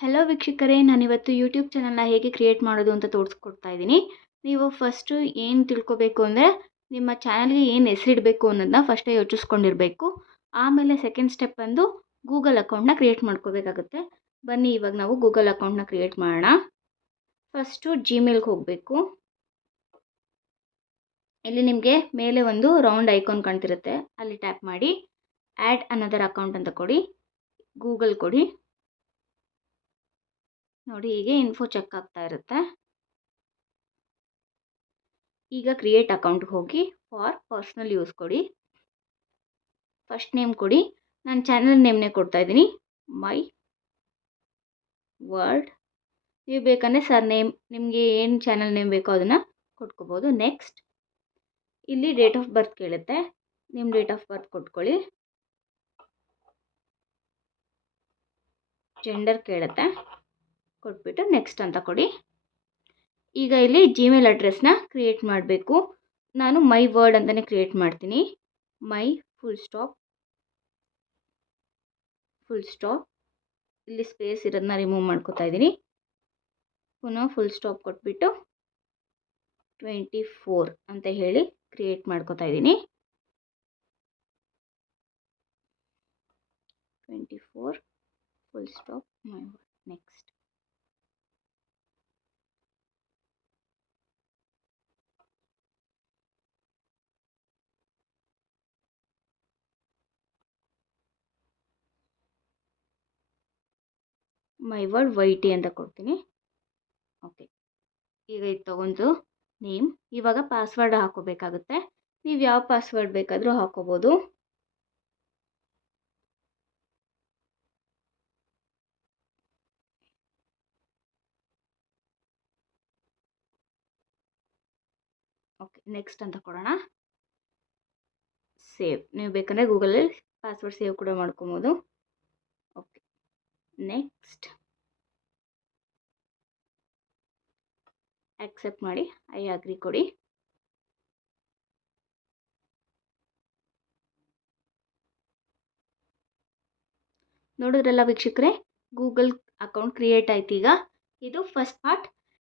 Hello ವೀಕ್ಷಕರೇ, ನಾನಿವತ್ತು YouTube ಚಾನಲ್ನ ಹೇಗೆ ಕ್ರಿಯೇಟ್ ಮಾಡೋದು ಅಂತ ತೋರಿಸ್ಕೊಡ್ತಾ ಇದ್ದೀನಿ. ನೀವು ಫಸ್ಟು ಏನು ತಿಳ್ಕೊಬೇಕು ಅಂದರೆ, ನಿಮ್ಮ ಚಾನಲ್ಗೆ ಏನು ಹೆಸರಿಡಬೇಕು ಅನ್ನೋದನ್ನ ಫಸ್ಟೇ ಯೋಚಿಸ್ಕೊಂಡಿರಬೇಕು. ಆಮೇಲೆ ಸೆಕೆಂಡ್ ಸ್ಟೆಪ್ ಬಂದು ಗೂಗಲ್ ಅಕೌಂಟ್ನ ಕ್ರಿಯೇಟ್ ಮಾಡ್ಕೋಬೇಕಾಗುತ್ತೆ. ಬನ್ನಿ ಇವಾಗ ನಾವು ಗೂಗಲ್ ಅಕೌಂಟ್ನ ಕ್ರಿಯೇಟ್ ಮಾಡೋಣ. ಫಸ್ಟು ಜಿಮೇಲ್ಗೆ ಹೋಗಬೇಕು. ಇಲ್ಲಿ ನಿಮಗೆ ಮೇಲೆ ಒಂದು ರೌಂಡ್ ಐಕಾನ್ ಕಾಣ್ತಿರುತ್ತೆ, ಅಲ್ಲಿ ಟ್ಯಾಪ್ ಮಾಡಿ ಆ್ಯಡ್ ಅನದರ್ ಅಕೌಂಟ್ ಅಂತ ಕೊಡಿ. ಗೂಗಲ್ ಕೊಡಿ. ನೋಡಿ, ಹೀಗೆ ಇನ್ಫೋ ಚೆಕ್ ಆಗ್ತಾ ಇರುತ್ತೆ. ಈಗ ಕ್ರಿಯೇಟ್ ಅಕೌಂಟ್ಗೆ ಹೋಗಿ ಫಾರ್ ಪರ್ಸ್ನಲ್ ಯೂಸ್ ಕೊಡಿ. ಫಸ್ಟ್ ನೇಮ್ ಕೊಡಿ. ನಾನು ಚಾನಲ್ ನೇಮ್ನೇ ಕೊಡ್ತಾ ಇದ್ದೀನಿ, ಮೈ ವರ್ಡ್. ನೀವು ಬೇಕಂದರೆ ಸರ್ ನೇಮ್, ನಿಮಗೆ ಏನು ಚಾನಲ್ ನೇಮ್ ಬೇಕೋ ಅದನ್ನು ಕೊಟ್ಕೋಬೋದು. ನೆಕ್ಸ್ಟ್ ಇಲ್ಲಿ ಡೇಟ್ ಆಫ್ ಬರ್ತ್ ಕೇಳುತ್ತೆ, ನಿಮ್ಮ ಡೇಟ್ ಆಫ್ ಬರ್ತ್ ಕೊಟ್ಕೊಳ್ಳಿ. ಜೆಂಡರ್ ಕೇಳುತ್ತೆ, ಕೊಟ್ಬಿಟ್ಟು ನೆಕ್ಸ್ಟ್ ಅಂತ ಕೊಡಿ. ಈಗ ಇಲ್ಲಿ ಜಿಮೇಲ್ ಅಡ್ರೆಸ್ನ ಕ್ರಿಯೇಟ್ ಮಾಡಬೇಕು. ನಾನು ಮೈ ವರ್ಡ್ ಅಂತಲೇ ಕ್ರಿಯೇಟ್ ಮಾಡ್ತೀನಿ. ಮೈ ಫುಲ್ ಸ್ಟಾಪ್ ಇಲ್ಲಿ ಸ್ಪೇಸ್ ಇರೋದನ್ನ ರಿಮೂವ್ ಮಾಡ್ಕೋತಾ ಇದ್ದೀನಿ. ಪುನಃ ಫುಲ್ ಸ್ಟಾಪ್ ಕೊಟ್ಬಿಟ್ಟು 24 ಅಂತ ಹೇಳಿ ಕ್ರಿಯೇಟ್ ಮಾಡ್ಕೋತಾ ಇದ್ದೀನಿ. 24 full stop my word. Next my word YT ಅಂತ ಕೊಡ್ತೀನಿ. ಓಕೆ, ಈಗ ಇದು ತಗೊಂಡು ನೇಮ್. ಇವಾಗ ಪಾಸ್ವರ್ಡ್ ಹಾಕೋಬೇಕಾಗುತ್ತೆ. ನೀವು ಯಾವ ಪಾಸ್ವರ್ಡ್ ಬೇಕಾದರೂ ಹಾಕೋಬೋದು. ಓಕೆ, ನೆಕ್ಸ್ಟ್ ಅಂತ ಕೊಡೋಣ. ಸೇವ್. ನೀವು ಬೇಕಂದರೆ ಗೂಗಲಲ್ಲಿ ಪಾಸ್ವರ್ಡ್ ಸೇವ್ ಕೂಡ ಮಾಡ್ಕೊಬೋದು. ಓಕೆ, ನೆಕ್ಸ್ಟ್ ಆಕ್ಸೆಪ್ಟ್ ಮಾಡಿ, ಐ ಅಗ್ರಿ ಕೊಡಿ. ನೋಡಿದ್ರಲ್ಲ ವೀಕ್ಷಕರೇ, ಗೂಗಲ್ ಅಕೌಂಟ್ ಕ್ರಿಯೇಟ್ ಆಯ್ತು. ಈಗ ಇದು ಫಸ್ಟ್ ಪಾರ್ಟ್.